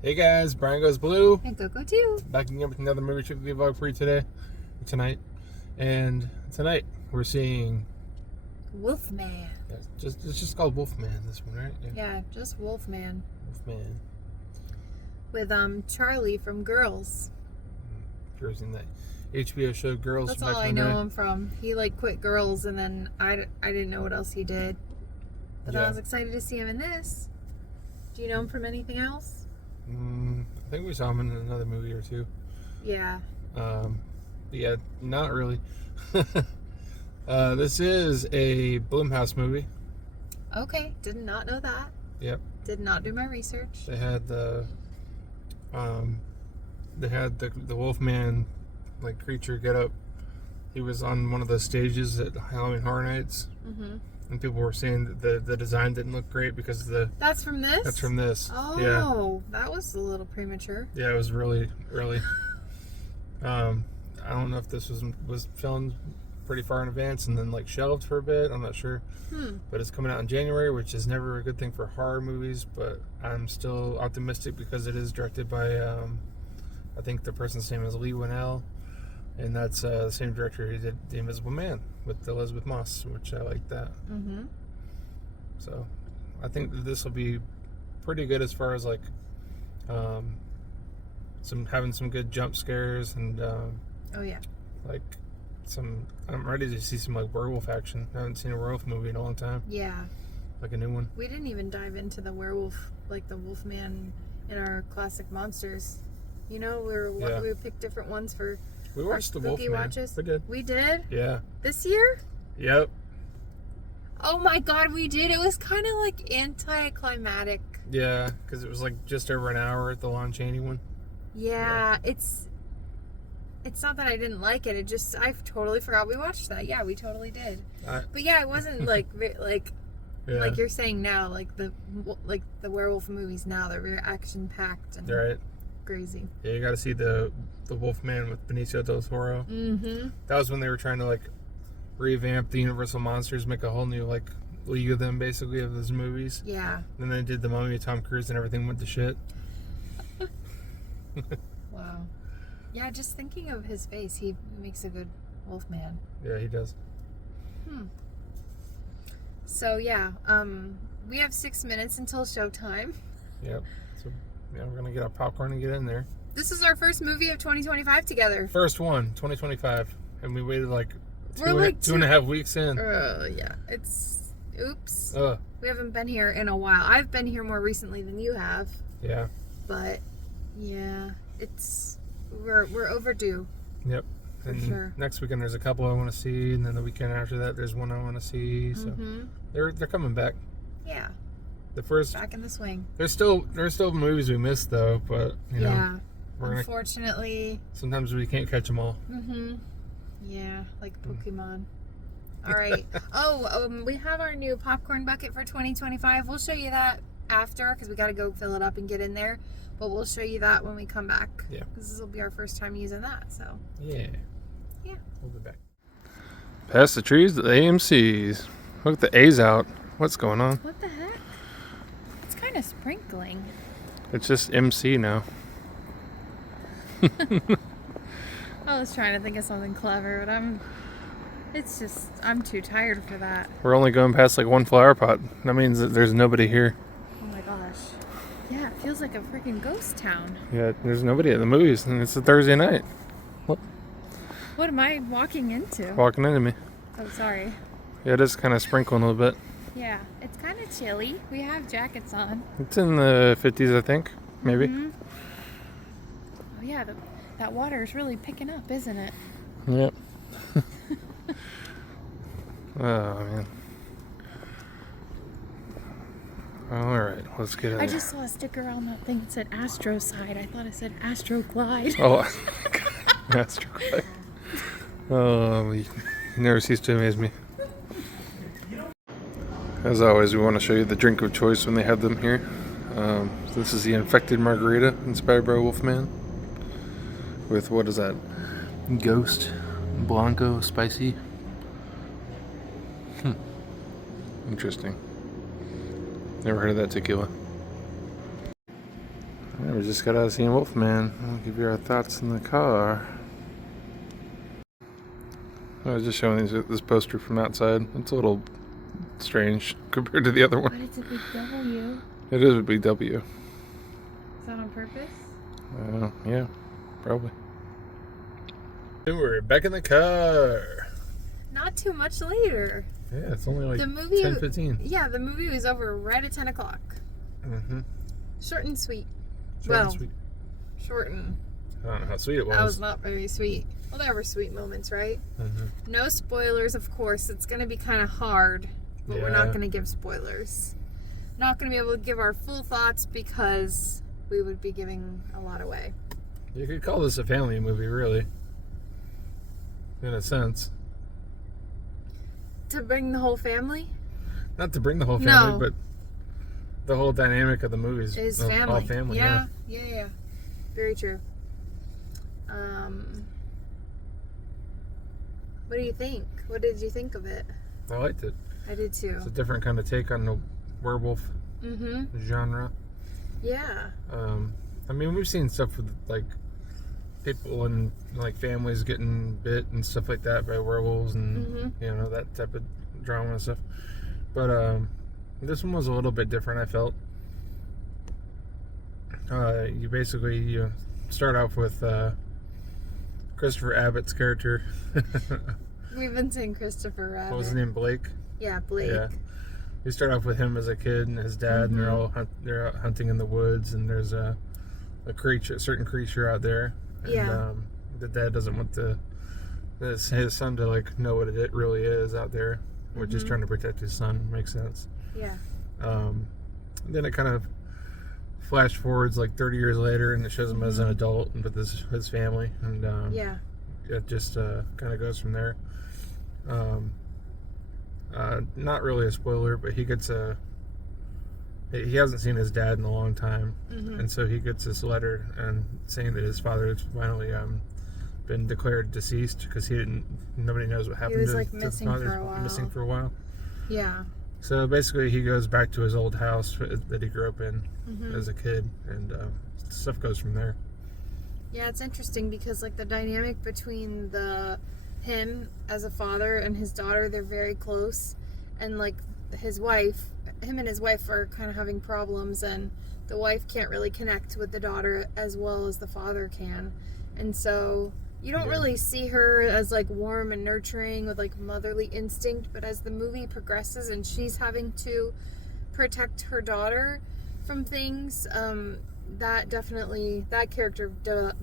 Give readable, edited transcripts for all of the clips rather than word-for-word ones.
Hey guys, Brian Goes Blue. And Coco too. Back again with another movie trivia vlog for you tonight. And tonight we're seeing Wolfman. it's just called Wolfman, this one, right? Yeah, just Wolfman. Wolfman. With Charlie from Girls. If you've seen that HBO show Girls. That's from all back I in the know day. him from. He quit Girls, and then I didn't know what else he did. But Yeah. I was excited to see him in this. Do you know him from anything else? I think we saw him in another movie or two. Yeah. But yeah, not really. This is a Blumhouse movie. Okay, did not know that. Yep. Did not do my research. They had the Wolfman creature get up. He was on one of the stages at Halloween Horror Nights, and people were saying that the design didn't look great because That's from this? That's from this. Oh, yeah. That was a little premature. Yeah, it was really. I don't know if this was filmed pretty far in advance and then shelved for a bit. I'm not sure. But it's coming out in January, which is never a good thing for horror movies. But I'm still optimistic because it is directed by I think the person's name is Leigh Whannel, and that's the same director who did The Invisible Man with Elizabeth Moss, which I like that. So I think that this will be pretty good as far as having some good jump scares and Oh yeah. I'm ready to see some werewolf action. I haven't seen a werewolf movie in a long time. Yeah. Like a new one. We didn't even dive into the werewolf, the Wolfman in our classic monsters. You know, we picked different ones for We watched the spooky Wolfman. watches. We did. We did? Yeah. This year? Yep. Oh my god, we did. It was kind of anticlimactic. Yeah, because it was just over an hour at the Lon Chaney one. Yeah, it's not that I didn't like it. I totally forgot we watched that. Yeah, we totally did. But yeah, it wasn't like you're saying now, the werewolf movies now, they're very action packed and right. crazy. Yeah, you got to see the Wolfman with Benicio del Toro. That was when they were trying to revamp the Universal Monsters, make a whole new league of them, basically, of those movies. Yeah. And then they did the Mummy with Tom Cruise, and everything went to shit. Wow. Yeah, just thinking of his face, he makes a good Wolfman. Yeah, he does. So yeah, we have 6 minutes until showtime. Yep. So yeah, we're gonna get our popcorn and get in there. This is our first movie of 2025 together. First one, 2025, and we waited We're 2.5 weeks in. Yeah, it's oops. Ugh. We haven't been here in a while. I've been here more recently than you have. Yeah. But yeah, we're overdue. Yep. For and sure. Next weekend there's a couple I want to see, and then the weekend after that there's one I want to see. So they're coming back. Yeah. The first Back in the swing. There's still movies we missed though, but you know, unfortunately. Sometimes we can't catch them all. Yeah, like Pokemon. All right. We have our new popcorn bucket for 2025. We'll show you that after because we got to go fill it up and get in there. But we'll show you that when we come back. Yeah. Because this will be our first time using that. So. Yeah. Yeah. We'll be back. Past the trees, the AMCs. Look, the A's out. What's going on? What the heck? It's kind of sprinkling. It's just MC now. I was trying to think of something clever, but I'm too tired for that. We're only going past one flower pot. That means that there's nobody here. Oh my gosh. Yeah, it feels like a freaking ghost town. Yeah, there's nobody at the movies, and it's a Thursday night. What am I walking into? Walking into me. Oh, sorry. Yeah, it is kind of sprinkling a little bit. Yeah, it's kind of chilly. We have jackets on. It's in the 50s, I think. Maybe. Oh yeah, that water is really picking up, isn't it? Yep. Oh, man. Alright, let's get in I there. just saw a sticker on that thing that said Astro Side. I thought it said Astro Glide. Oh, Astro Glide. Oh, you never cease to amaze me. As always, we want to show you the drink of choice when they have them here. This is the Infected Margarita, inspired by Wolfman. With, what is that? Ghost Blanco Spicy. Interesting. Never heard of that tequila. Alright, We just got out of seeing Wolfman. I'll give you our thoughts in the car. I was just showing this poster from outside. It's a little strange compared to the other one. But it's a big W. It is a big W. Is that on purpose? Yeah, probably. We're back in the car. Not too much later. Yeah, it's only like the movie, 10:15. Yeah, the movie was over right at 10 o'clock. Mm-hmm. Short and sweet. And sweet. Short and... I don't know how sweet it was. That was not very sweet. Well, there were sweet moments, right? Mm-hmm. No spoilers, of course. It's going to be kind of hard, but we're not going to give spoilers. Not going to be able to give our full thoughts because we would be giving a lot away. You could call this a family movie, really. In a sense. To bring the whole family? Not to bring the whole family, No. but the whole dynamic of the movies is family. All family. Yeah. Very true. What do you think? What did you think of it? I liked it. I did too. It's a different kind of take on the werewolf genre. Yeah. I mean, we've seen stuff with like people and like families getting bit and stuff like that by werewolves and you know, that type of drama and stuff. But this one was a little bit different, I felt. You start off with Christopher Abbott's character. We've been saying Christopher Abbott. What was his name? Blake? Yeah, Blake. Yeah. You start off with him as a kid and his dad, and they're out hunting in the woods, and there's a certain creature out there. And the dad doesn't want his son to like know what it really is out there. We're just trying to protect his son. Makes sense. Yeah. Then it kind of flash forwards like 30 years later, and it shows him as an adult and with his family, and it just kind of goes from there. Not really a spoiler, but he hasn't seen his dad in a long time, and so he gets this letter and saying that his father has finally been declared deceased because nobody knows what happened. He was to like his missing father. for a while. Missing for a while. Yeah. So basically, he goes back to his old house that he grew up in as a kid, and stuff goes from there. Yeah, it's interesting because like the dynamic between him as a father and his daughter, they're very close, and like him and his wife are kind of having problems, and the wife can't really connect with the daughter as well as the father can, and so you don't really see her as like warm and nurturing with like motherly instinct, but as the movie progresses and she's having to protect her daughter from things, that character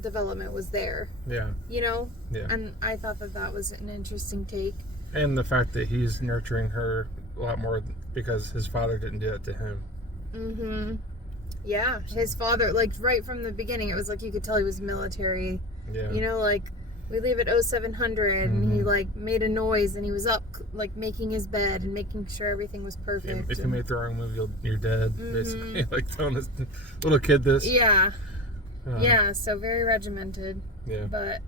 development was there. Yeah. You know? Yeah. And I thought that was an interesting take. And the fact that he's nurturing her a lot more because his father didn't do that to him. Yeah. His father, like right from the beginning, it was like you could tell he was military. Yeah. You know, like we leave at 0700 and he like made a noise and he was up like making his bed and making sure everything was perfect. If you made the wrong move, you're dead, basically. Like telling this little kid this. Yeah. Yeah, so very regimented. Yeah. But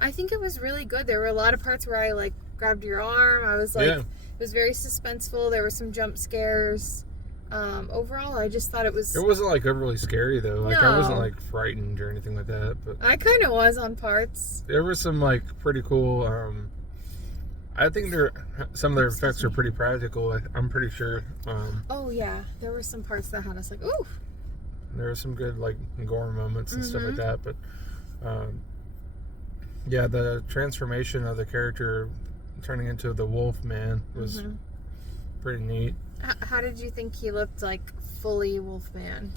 I think it was really good. There were a lot of parts where I like grabbed your arm. I was like, it was very suspenseful. There were some jump scares. Overall, I just thought it wasn't like overly scary though. Like I wasn't like frightened or anything like that. But I kind of was on parts. There were some like pretty cool. I think some of their effects are pretty practical. I'm pretty sure. Oh yeah, there were some parts that had us like ooh. There were some good like gore moments and stuff like that. But yeah, the transformation of the character turning into the Wolf Man was pretty neat. How did you think he looked like fully Wolfman?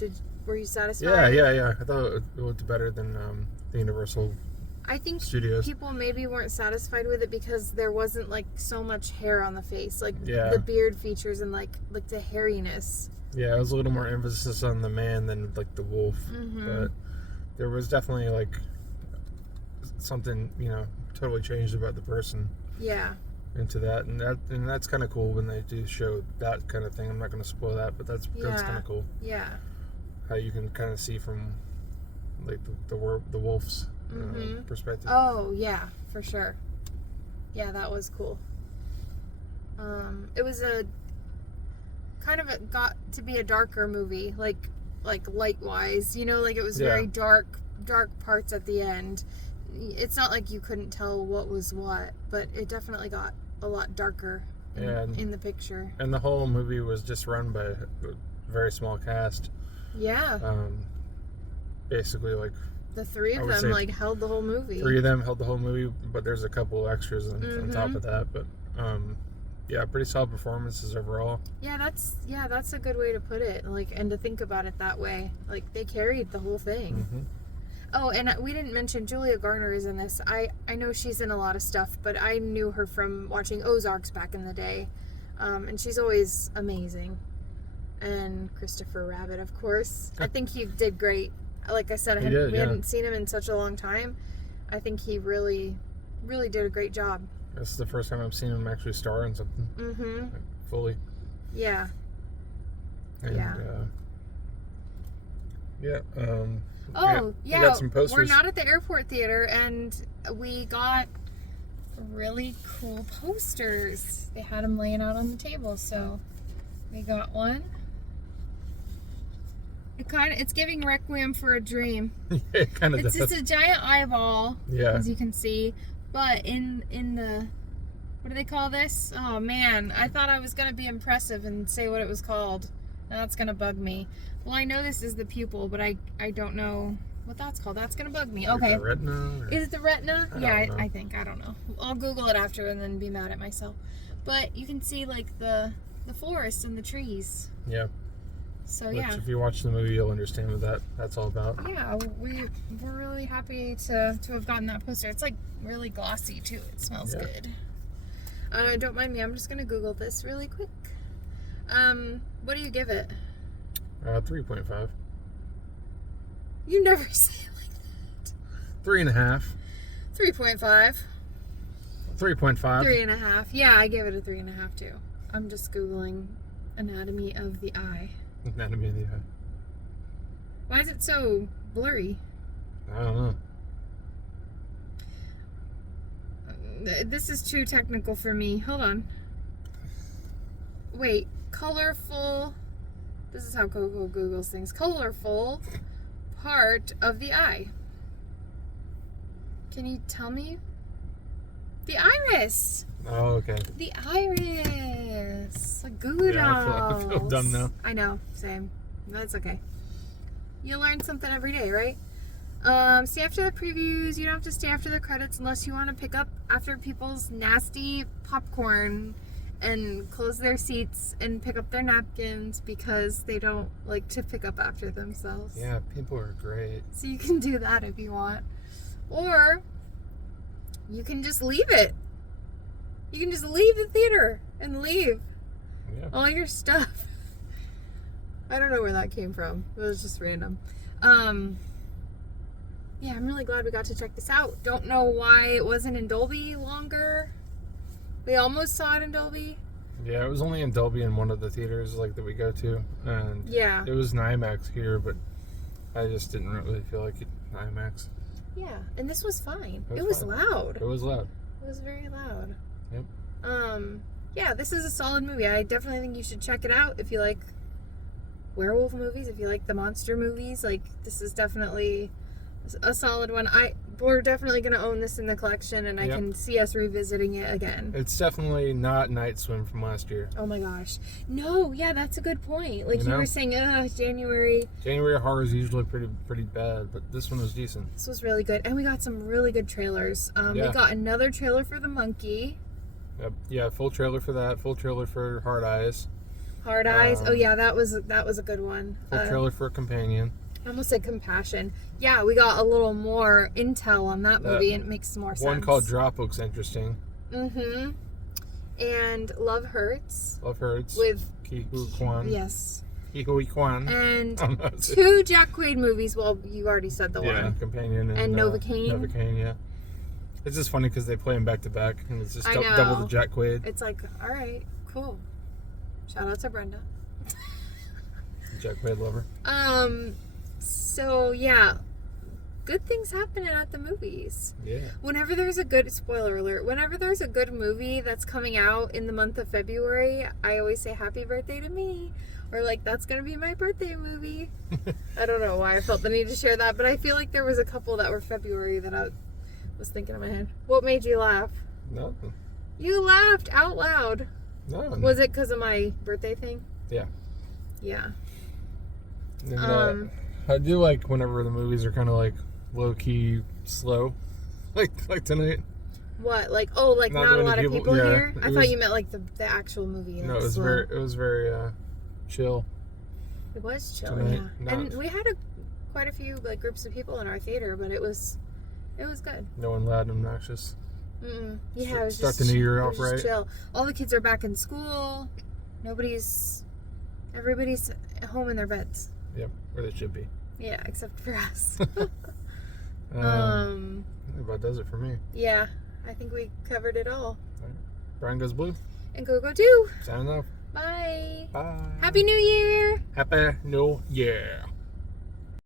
Were you satisfied? Yeah. I thought it looked better than the Universal Studios. People maybe weren't satisfied with it because there wasn't like so much hair on the face, like the beard features and like the hairiness. Yeah, it was a little more emphasis on the man than like the wolf, but there was definitely like something totally changed about the person. Yeah. Into that, and that's kind of cool when they do show that kind of thing. I'm not going to spoil that, but that's kind of cool. Yeah, how you can kind of see from like the wolf's perspective. Oh yeah, for sure. Yeah, that was cool. It was got to be a darker movie. Like like light-wise. You know, like it was very dark parts at the end. It's not like you couldn't tell what was what, but it definitely got a lot darker in the picture. And the whole movie was just run by a very small cast. Yeah. Basically, like... The three of them, like, held the whole movie. Three of them held the whole movie, but there's a couple extras on top of that. But, yeah, pretty solid performances overall. Yeah, that's a good way to put it. Like, and to think about it that way. Like, they carried the whole thing. Mm-hmm. Oh, and we didn't mention Julia Garner is in this. I know she's in a lot of stuff, but I knew her from watching Ozarks back in the day. And she's always amazing. And Christopher Rabbitt, of course. I think he did great. Like I said, we hadn't seen him in such a long time. I think he really, really did a great job. This is the first time I've seen him actually star in something. Mm-hmm. Like, fully. Yeah. And, we got some posters. We're not at the airport theater, and we got really cool posters. They had them laying out on the table, so we got one. It's giving Requiem for a Dream. It kind of does. It's just a giant eyeball, as you can see. But in the, what do they call this? Oh man, I thought I was gonna be impressive and say what it was called. Now that's gonna bug me. Well, I know this is the pupil, but I don't know what that's called. That's gonna bug me. Okay. The retina? Is it the retina? I think. I don't know. I'll Google it after and then be mad at myself. But you can see like the forest and the trees. Yeah. So which, if you watch the movie, you'll understand what that's all about. Yeah, we're really happy to have gotten that poster. It's like really glossy too. It smells good. Don't mind me. I'm just gonna Google this really quick. What do you give it? 3.5. You never say it like that. 3.5. 3.5. 3.5. 3.5. Yeah, I gave it a 3.5 too. I'm just Googling anatomy of the eye. Anatomy of the eye. Why is it so blurry? I don't know. This is too technical for me. Hold on. Wait. Colorful. This is how Coco Googles things. Colorful part of the eye. Can you tell me? The iris. Oh, okay. The iris. Good. Yeah, I feel dumb now. I know. Same. That's okay. You learn something every day, right? Stay after the previews. You don't have to stay after the credits unless you want to pick up after people's nasty popcorn and close their seats and pick up their napkins because they don't like to pick up after themselves. Yeah, people are great. So you can do that if you want. Or you can just leave it. You can just leave the theater and leave all your stuff. I don't know where that came from. It was just random. Yeah, I'm really glad we got to check this out. Don't know why it wasn't in Dolby longer. We almost saw it in Dolby. Yeah, it was only in Dolby in one of the theaters like that we go to, and it was an IMAX here, but I just didn't really feel like it IMAX. Yeah, and this was fine. It was loud. It was loud. It was very loud. Yep. Yeah, this is a solid movie. I definitely think you should check it out if you like werewolf movies, if you like the monster movies. Like, this is definitely a solid one. We're definitely going to own this in the collection, and I can see us revisiting it again. It's definitely not Night Swim from last year. Oh my gosh. No, yeah, that's a good point. Like you were saying, January horror is usually pretty bad, but this one was decent. This was really good. And we got some really good trailers. We got another trailer for The Monkey. Yep. Yeah, full trailer for that. Full trailer for Hard Eyes. Hard Eyes. Oh yeah, that was a good one. Full trailer for Companion. I almost said Compassion. Yeah, we got a little more intel on that movie, and it makes more sense. One called Drop looks interesting. Mm-hmm. And Love Hurts. Love Hurts. With Ki-Hui Kwan. Yes. Ki-Hui Kwan. And 2 Jack Quaid movies. Well, you already said the one. Yeah, Companion and Novocaine. Novocaine, yeah. It's just funny because they play them back to back, and it's just double the Jack Quaid. It's like, all right, cool. Shout out to Brenda. Jack Quaid lover. So yeah, good things happening at the movies. Yeah. Whenever there's a good, spoiler alert, whenever there's a good movie that's coming out in the month of February, I always say happy birthday to me. Or like, that's gonna be my birthday movie. I don't know why I felt the need to share that, but I feel like there was a couple that were February that I was thinking in my head. What made you laugh? Nothing. You laughed out loud. No. Was it because of my birthday thing? Yeah. Yeah. And, I do like whenever the movies are kind of like low key slow, like tonight. What? Like, oh, like not a lot of people here? I thought you meant like the actual movie. No, it was very chill. It was chill, tonight. yeah. And we had quite a few like groups of people in our theater, but it was good. No one loud and obnoxious. Yeah, it was start just the new year off right. Chill. All the kids are back in school. Everybody's home in their beds. Yep, where they should be. Yeah, except for us. That about does it for me. Yeah, I think we covered it all. Right. Brian Goes Blue. And go too. Signing off. Bye. Bye. Happy New Year. Happy New Year.